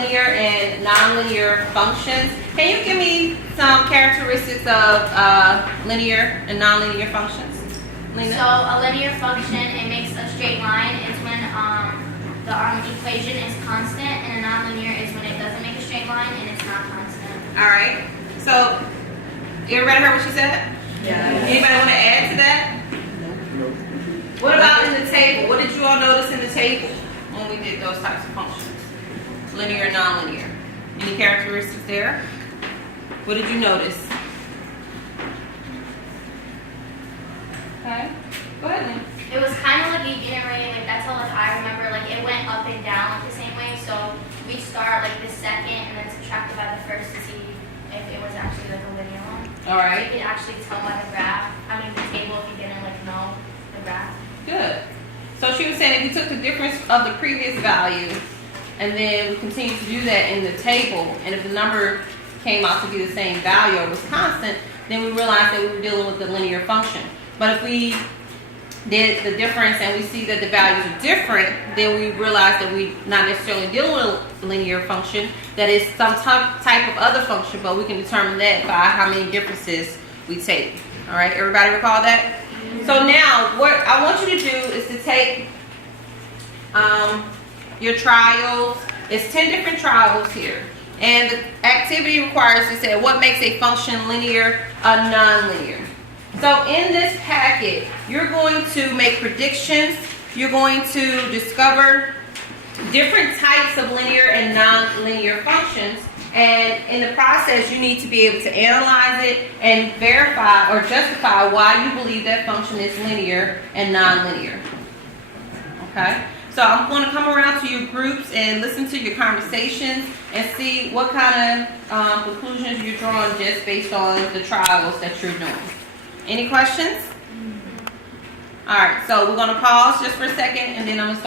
linear and nonlinear functions. Can you give me some characteristics of linear and nonlinear functions? Lena? So a linear function, it makes a straight line, is when the equation is constant, and a nonlinear is when it doesn't make a straight line and it's not constant. Alright, so everybody heard what she said? Yeah. Anybody want to add to that? What about in the table? What did you all notice in the table when we did those types of functions? Linear and nonlinear. Any characteristics there? What did you notice? Okay, go ahead then. It was kind of like you generated, like that's how like I remember, like it went up and down like the same way. So we'd start like the second and then subtract it by the first to see if it was actually like a linear one. All So right. you could actually tell by the graph, the table, if you didn't like know the graph. Good. So she was saying if we took the difference of the previous value and then we continue to do that in the table, and if the number came out to be the same value or was constant, then we realized that we were dealing with the linear function. But if we did the difference and we see that the values are different, then we realize that we not necessarily dealing with a linear function, that is some type of other function, but we can determine that by how many differences we take. All right, everybody recall that? So now, what I want you to do is to take your trials. It's 10 different trials here. And the activity requires to say what makes a function linear or nonlinear. So in this packet, you're going to make predictions. You're going to discover different types of linear and nonlinear functions. And in the process, you need to be able to analyze it and verify or justify why you believe that function is linear and nonlinear. Okay? So I'm going to come around to your groups and listen to your conversations and see what kind of conclusions you're drawing just based on the trials that you're doing. Any questions? All right, so we're going to pause just for a second and then I'm going to start.